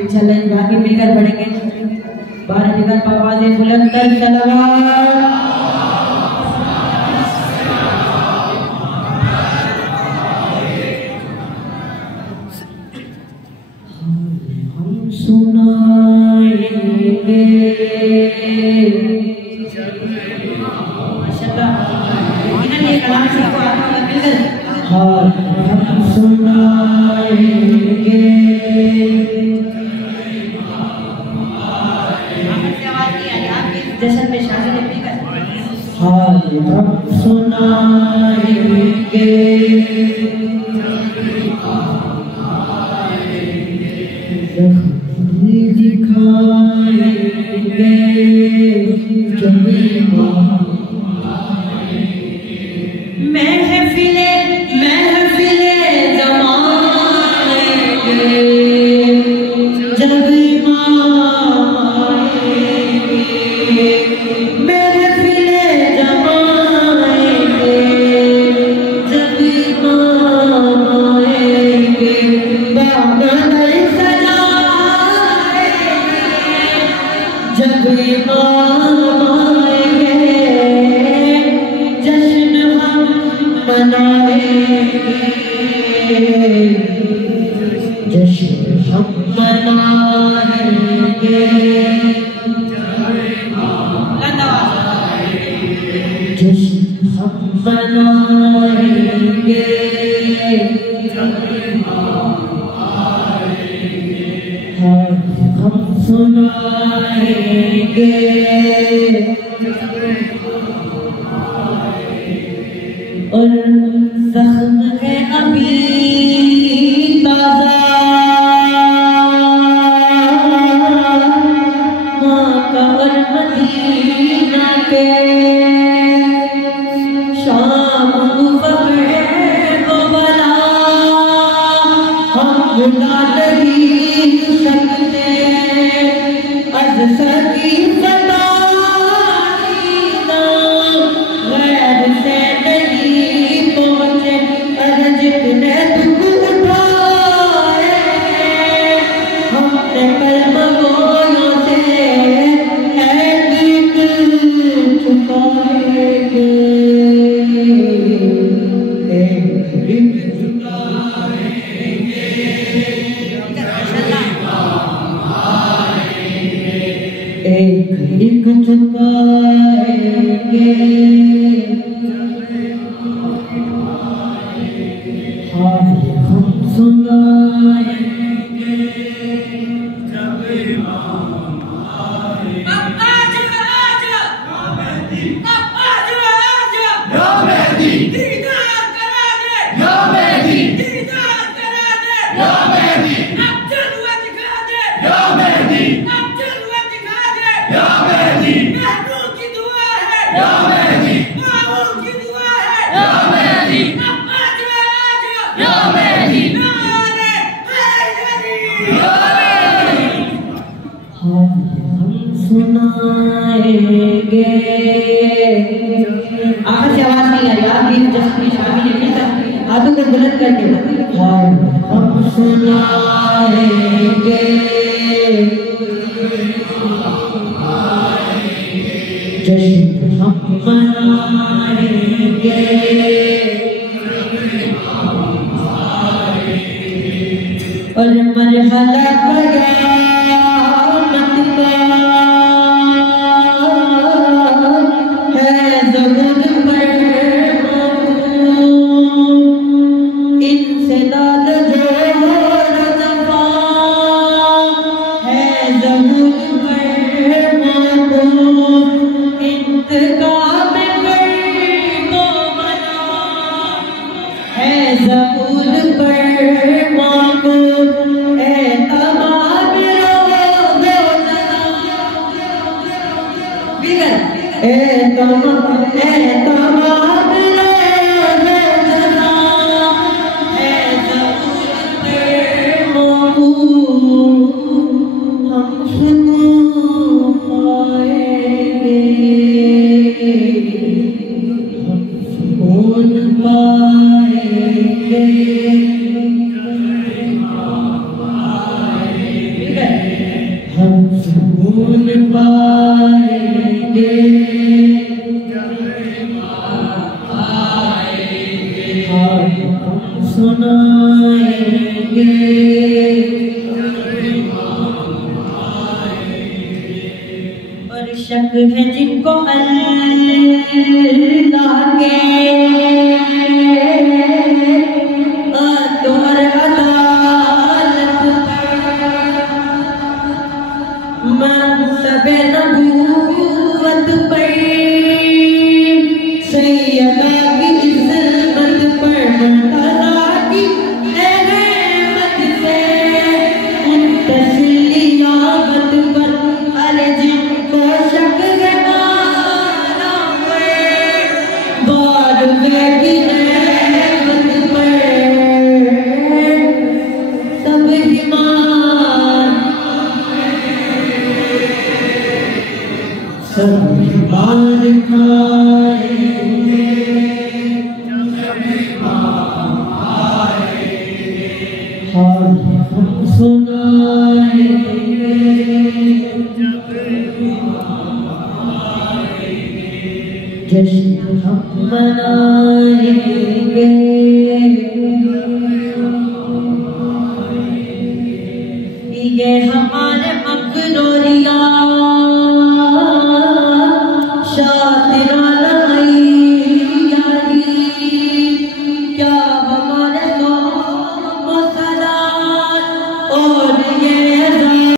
इंशाल्लाह इस बात में मिलकर पढ़ेंगे। बारह दिगर आवाज़ें बुलंद कर सलावत। हम सुनाएंगे माशाल्लाह इन्होंने कलाम सीखो आप मिलकर। हम सुनाएंगे जश्न में शादी नहीं कर। हम सुनाएंगे दिखाएंगे महफिले महफिले जमाएंगे जब और ज़ख्म है अभी ताज़ा मक्का और मदीना के शाम को बला हम भुला नहीं सकते अज़ सकी एक चुकाएंगे हम सुनाएंगे जब इमाम आएंगे। या मेहदी दीदार करा दे, या मेहदी दीदार करा दे, या मेहदी अब जलवा दिखा दे, या मेहदी अब जलवा दिखा दे, या मेहदी महबूब की दुआ है, या मेहदी महबूब की दुआ है, या मेहदी अब आ जा, या मेहदी नारे हैदरी। हम सुनाएंगे आखिर से आवाज नहीं आई। आप भी जश्न शादी नहीं मिलता हाथों को बुलंद करके हम सुनाएंगे जश्न हम मनाएंगे और मरहला क़यामत का है ज़बूर पर इनसे दाद जोर दफा है ज़बूर पर मौजूद इंतकाम कर तो मना है ज़बूर पर मौजूद शक है जिनको अल्लाह के तो हर अदालत मनसबे नबूवत पर सैयदा की इज्जत पर मुर्तज़ा की रहमत से मुंतसिलियाबत पर अरे जिनको शक है आला पर बार की रहमत पर सब ईमान खाएंगे हम सुनाएंगे जश्न हम मनाएंगे।